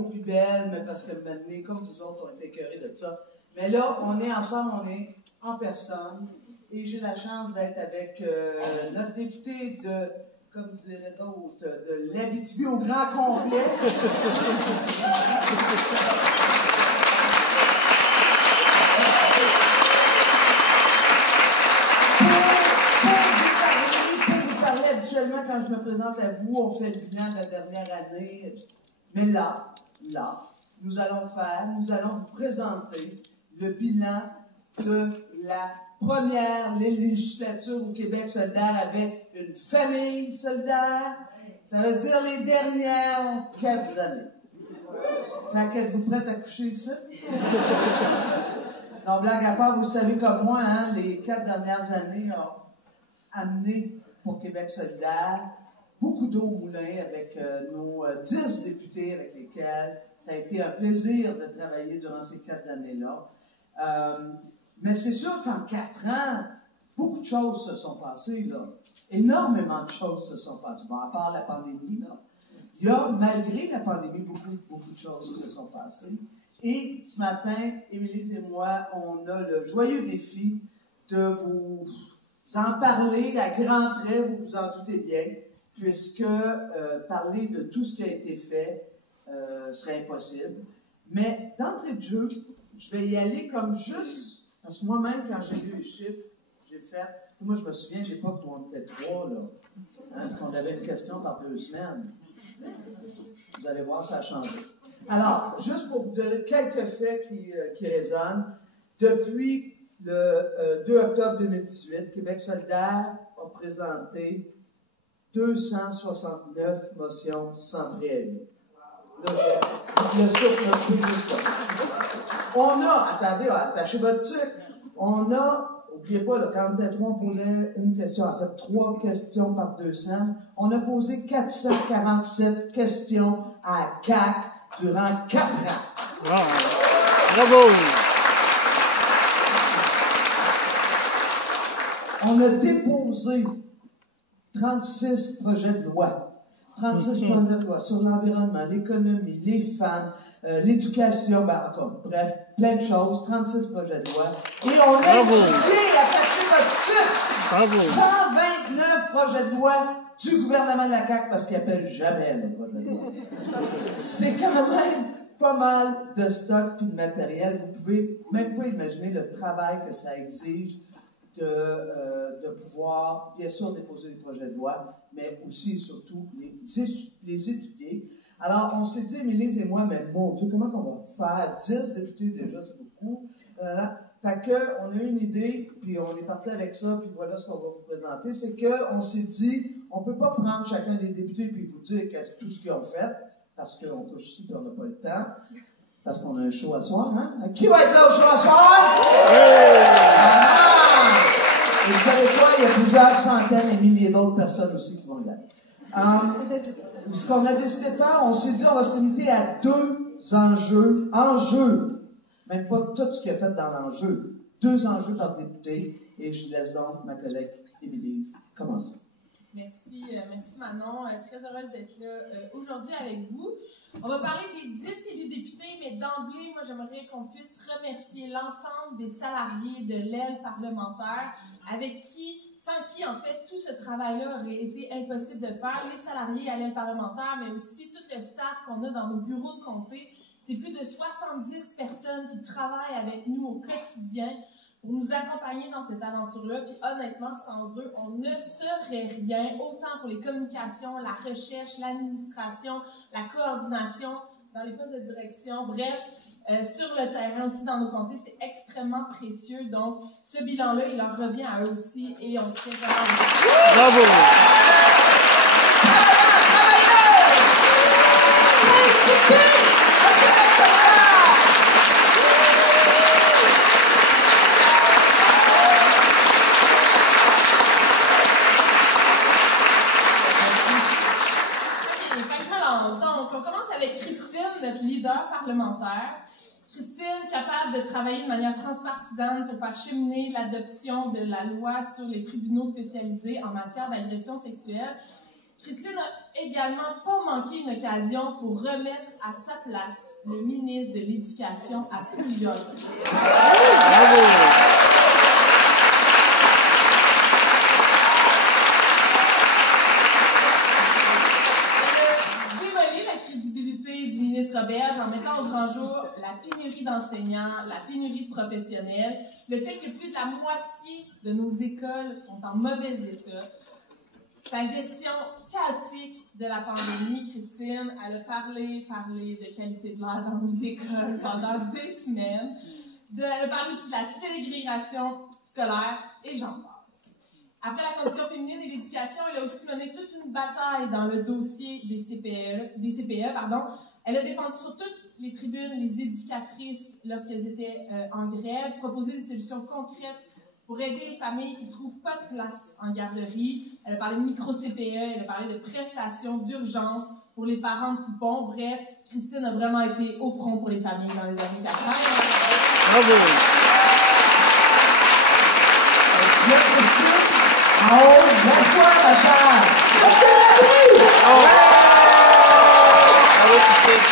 beau puis belle, mais parce que maintenant, comme vous autres, on été écœurés de ça. Mais là, on est ensemble, on est en personne, et j'ai la chance d'être avec notre député de, comme dirait d'autres, de l'Abitibi au grand complet. Habituellement, quand je me présente à vous, on fait le bilan de la dernière année. Mais là, nous allons vous présenter le bilan de la première législature où Québec solidaire avait une famille solidaire. Ça veut dire les dernières 4 années. Fait qu'êtes-vous prête à coucher ici? Non, blague à part, vous savez comme moi, hein, les 4 dernières années ont amené pour Québec solidaire, beaucoup d'eau au moulin avec nos 10 députés avec lesquels ça a été un plaisir de travailler durant ces 4 années-là. Mais c'est sûr qu'en 4 ans, beaucoup de choses se sont passées, là. Énormément de choses se sont passées. Bon, à part la pandémie, là. Il y a, malgré la pandémie, beaucoup de choses qui se sont passées. Et ce matin, Émilie et moi, on a le joyeux défi de vous en parler à grands traits, vous vous en doutez bien, puisque parler de tout ce qui a été fait serait impossible. Mais d'entrée de jeu, je vais y aller comme juste, parce que moi-même, quand j'ai lu les chiffres, j'ai fait, moi je me souviens de l'époque où on était 3, là, hein, qu'on avait une question par 2 semaines. Vous allez voir, ça a changé. Alors, juste pour vous donner quelques faits qui résonnent, depuis le 2 octobre 2018, Québec solidaire a présenté 269 motions sans préavis. Là, je le souffle un peu juste là. On a, attendez, attachez votre truc, on a, n'oubliez pas, là, quand on était 3, on posait une question, en fait 3 questions par 2 semaines, on a posé 447 questions à CAQ durant 4 ans. Wow. Bravo! On a déposé 36 projets de loi. 36 projets de loi sur l'environnement, l'économie, les femmes, l'éducation, ben encore, bref, plein de choses, 36 projets de loi. Et on a étudié, attaché votre titre, 129 projets de loi du gouvernement de la CAQ, parce qu'il n'appelle jamais le projet de loi. C'est quand même pas mal de stock et de matériel. Vous pouvez même pas imaginer le travail que ça exige de pouvoir, bien sûr, déposer des projets de loi, mais aussi et surtout les étudier. Alors, on s'est dit, Émilie et moi, mais mon Dieu, comment on va faire? 10 députés déjà, c'est beaucoup. Fait qu'on a eu une idée, puis on est parti avec ça, puis voilà ce qu'on va vous présenter. C'est qu'on s'est dit, on ne peut pas prendre chacun des députés puis vous dire tout ce qu'ils ont fait, parce qu'on couche ici et on n'a pas le temps. Parce qu'on a un show à soir, hein? Qui va être là au show à soir? Et vous savez quoi? Il y a plusieurs centaines et milliers d'autres personnes aussi qui vont y aller. Ce qu'on a décidé de faire, on s'est dit, on va se limiter à 2 enjeux. Même pas tout ce qui est fait dans l'enjeu. 2 enjeux par député. Et je laisse donc ma collègue Émilie commencer. Merci Manon. Très heureuse d'être là aujourd'hui avec vous. On va parler des 10 élus députés, mais d'emblée, moi, j'aimerais qu'on puisse remercier l'ensemble des salariés de l'aile parlementaire sans qui, en fait, tout ce travail-là aurait été impossible de faire. Les salariés à l'aile parlementaire, mais aussi tout le staff qu'on a dans nos bureaux de comté. C'est plus de 70 personnes qui travaillent avec nous au quotidien pour nous accompagner dans cette aventure-là. Puis honnêtement, sans eux, on ne serait rien, autant pour les communications, la recherche, l'administration, la coordination, dans les postes de direction, bref, sur le terrain aussi dans nos comtés, c'est extrêmement précieux. Donc, ce bilan-là, il leur revient à eux aussi et on tient vraiment. Bravo! Notre leader parlementaire. Christine, capable de travailler de manière transpartisane pour faire cheminer l'adoption de la loi sur les tribunaux spécialisés en matière d'agression sexuelle. Christine n'a également pas manqué une occasion pour remettre à sa place le ministre de l'Éducation à plusieurs reprises. Bravo! Du ministre Berge en mettant au grand jour la pénurie d'enseignants, la pénurie de professionnels, le fait que plus de la moitié de nos écoles sont en mauvais état, sa gestion chaotique de la pandémie. Christine, elle a parlé de qualité de l'air dans nos écoles pendant des semaines, elle a parlé aussi de la ségrégation scolaire et j'en passe. Après la condition féminine et l'éducation, elle a aussi mené toute une bataille dans le dossier des CPE. Elle a défendu sur toutes les tribunes les éducatrices lorsqu'elles étaient en grève, proposé des solutions concrètes pour aider les familles qui ne trouvent pas de place en garderie. Elle a parlé de micro-CPE, elle a parlé de prestations d'urgence pour les parents de poupons. Bref, Christine a vraiment été au front pour les familles dans les derniers 4 ans. Bravo! Oh, bonsoir, ma chère! Christine Labrie! Bravo, Christine!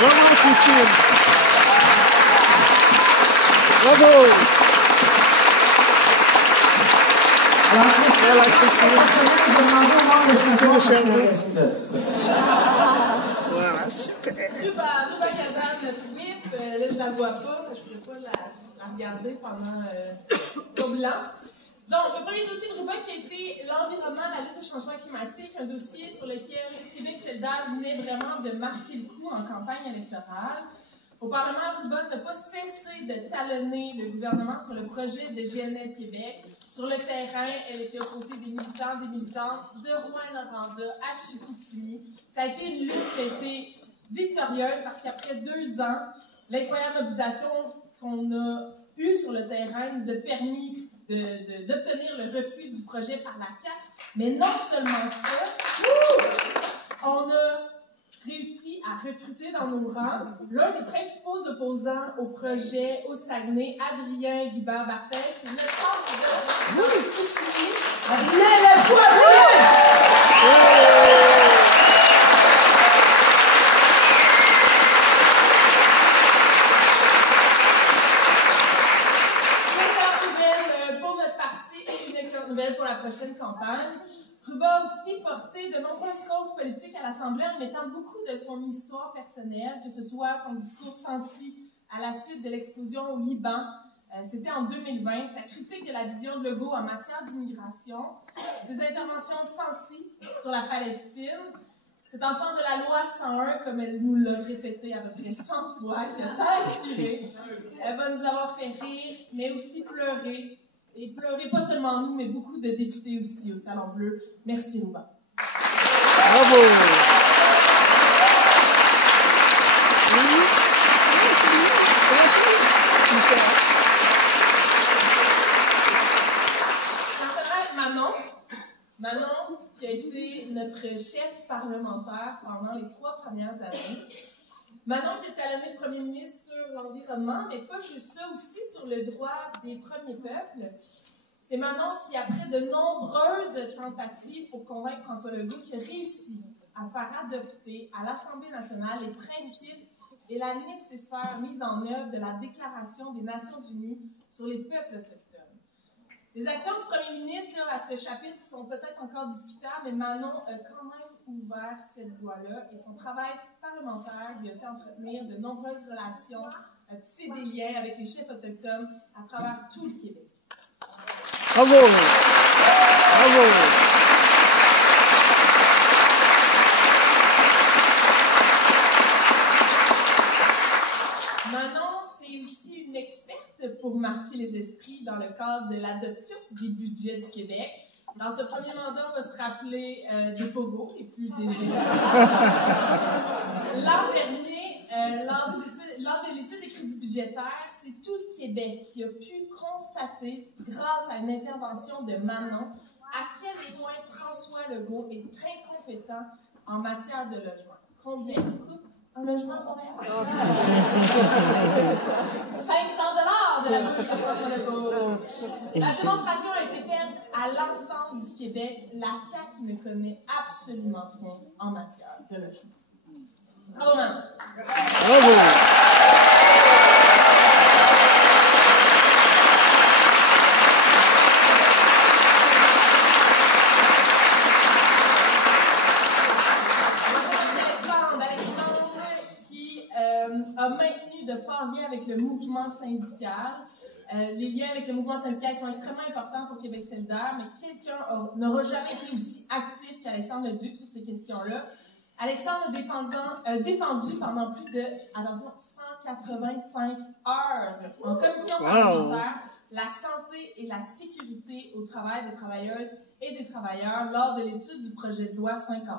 Bravo, Christine! Bravo! Alors, Voilà, Christine. cette semaine, je vais demander au membre de station parce qu'il reste 9. Voilà, super! Ruba Kazan, notre whip, là je la vois pas, je ne peux pas la regarder pendant son bilan. Donc, le premier dossier de Ruba qui a été l'environnement, la lutte au changement climatique, un dossier sur lequel Québec solidaire venait vraiment de marquer le coup en campagne électorale. Au Parlement, Ruba n'a pas cessé de talonner le gouvernement sur le projet de GNL Québec. Sur le terrain, elle était aux côtés des militants, des militantes de Rouyn-Noranda à Chicoutimi. Ça a été une lutte qui a été victorieuse parce qu'après 2 ans, l'incroyable mobilisation qu'on a eue sur le terrain nous a permis d'obtenir le refus du projet par la CAQ. Mais non seulement ça, on a réussi à recruter dans nos rangs l'un des principaux opposants au projet au Saguenay, Adrien Guibert-Barthès, qui est le passe de Chicoutimi. Adrien, lève-toi, Adrien! Pour la prochaine campagne. Ruba a aussi porté de nombreuses causes politiques à l'Assemblée en mettant beaucoup de son histoire personnelle, que ce soit son discours senti à la suite de l'explosion au Liban, c'était en 2020, sa critique de la vision de Legault en matière d'immigration, ses interventions senties sur la Palestine, cet enfant de la loi 101, comme elle nous l'a répété à peu près 100 fois, qui a tant inspiré. Elle va nous avoir fait rire, mais aussi pleurer. Et pleurer, pas seulement nous, mais beaucoup de députés aussi au Salon Bleu. Merci, Ruba. Bravo! J'enchaînerai avec Manon. Manon, qui a été notre chef parlementaire pendant les 3 premières années. Manon qui a talonné le premier ministre sur l'environnement, mais pas juste ça, aussi sur le droit des premiers peuples. C'est Manon qui, après de nombreuses tentatives pour convaincre François Legault, qui a réussi à faire adopter à l'Assemblée nationale les principes et la nécessaire mise en œuvre de la Déclaration des Nations unies sur les peuples autochtones. Les actions du premier ministre là, à ce chapitre sont peut-être encore discutables, mais Manon a quand même ouvert cette voie-là et son travail parlementaire lui a fait entretenir de nombreuses relations, tisser des liens avec les chefs autochtones à travers tout le Québec. Bravo! Bravo! Manon, c'est aussi une experte pour marquer les esprits dans le cadre de l'adoption des budgets du Québec. Dans ce premier mandat, on va se rappeler des pogos et plus des L'an dernier, lors de l'étude des crédits budgétaires, c'est tout le Québec qui a pu constater, grâce à une intervention de Manon, à quel point François Legault est incompétent en matière de logement. Combien coûte un logement à Montréal. 500 $ de la bouche de François Legault. La démonstration a été faite à l'ensemble du Québec. La CAQ ne connaît absolument rien en matière de logement. Bravo, maman. Bravo. A maintenu de forts liens avec le mouvement syndical. Les liens avec le mouvement syndical sont extrêmement importants pour Québec solidaire, mais quelqu'un n'aura jamais été aussi actif qu'Alexandre Leduc sur ces questions-là. Alexandre a défendu pendant plus de, attention, 185 heures en commission parlementaire la santé et la sécurité au travail des travailleuses et des travailleurs lors de l'étude du projet de loi 59.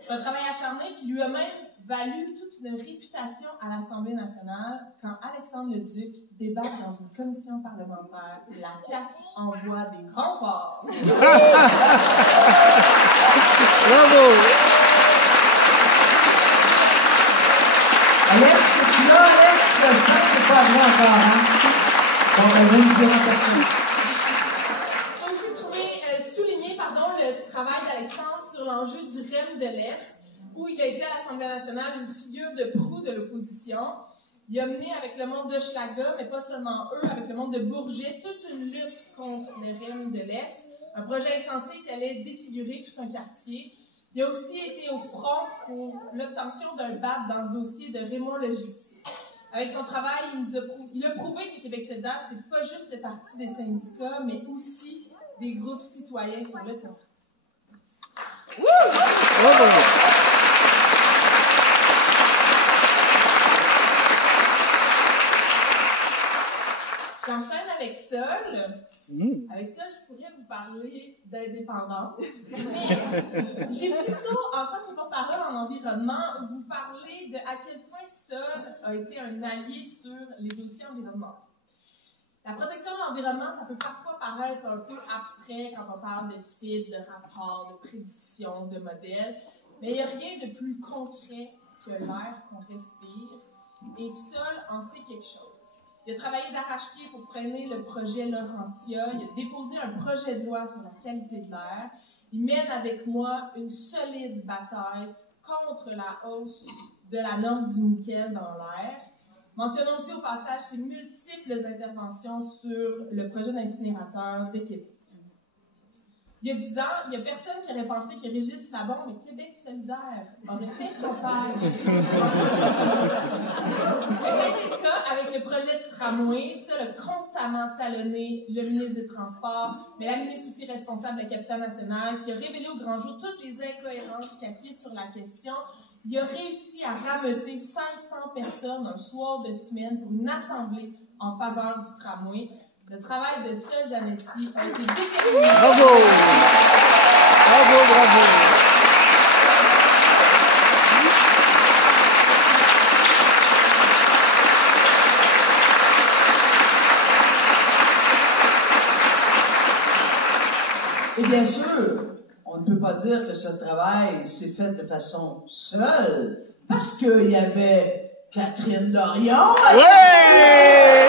C'est un travail acharné qui lui a même valu toute une réputation à l'Assemblée nationale quand Alexandre Leduc débarque dans une commission parlementaire et la CAQ envoie des renforts. Bravo! Alex, es-tu là, Alex? Je pense que c'est pas arrivé encore, hein? Bon, ben, je vais vous dire en question. Il faut aussi souligner le travail d'Alexandre sur l'enjeu du REM de l'Est, où il a été à l'Assemblée nationale une figure de proue de l'opposition. Il a mené avec le monde d'Hochelaga, mais pas seulement eux, avec le monde de Bourget, toute une lutte contre les REM de l'Est, un projet insensé qui allait défigurer tout un quartier. Il a aussi été au front pour l'obtention d'un BAP dans le dossier de Raymond Logistique. Avec son travail, il a prouvé que Québec solidaire, c'est pas juste le parti des syndicats, mais aussi des groupes citoyens sur le terrain. J'enchaîne avec Sol. Avec Sol, je pourrais vous parler d'indépendance. Mais j'ai plutôt, en tant que porte-parole en environnement, vous parler de à quel point Sol a été un allié sur les dossiers environnementaux. La protection de l'environnement, ça peut parfois paraître un peu abstrait quand on parle de cibles, de rapports, de prédictions, de modèles, mais il n'y a rien de plus concret que l'air qu'on respire, et Sol en sait quelque chose. Il a travaillé d'arrache-pied pour freiner le projet Laurentia, il a déposé un projet de loi sur la qualité de l'air, il mène avec moi une solide bataille contre la hausse de la norme du nickel dans l'air. Mentionnons aussi au passage ses multiples interventions sur le projet d'incinérateur de Québec. Il y a 10 ans, il n'y a personne qui aurait pensé que Régis Labon et Québec solidaire auraient fait campagne. Ça a été le cas avec le projet de tramway. Ça a constamment talonné le ministre des Transports, mais la ministre aussi responsable de la capitale nationale, qui a révélé au grand jour toutes les incohérences caquées sur la question. Il a réussi à rameuter 500 personnes un soir de semaine pour une assemblée en faveur du tramway. Le travail de Sol Zanetti a été déterminant. Bravo! Bravo, bravo! Et bien sûr, on ne peut pas dire que ce travail s'est fait de façon seule, parce qu'il y avait Catherine Dorion. Ouais!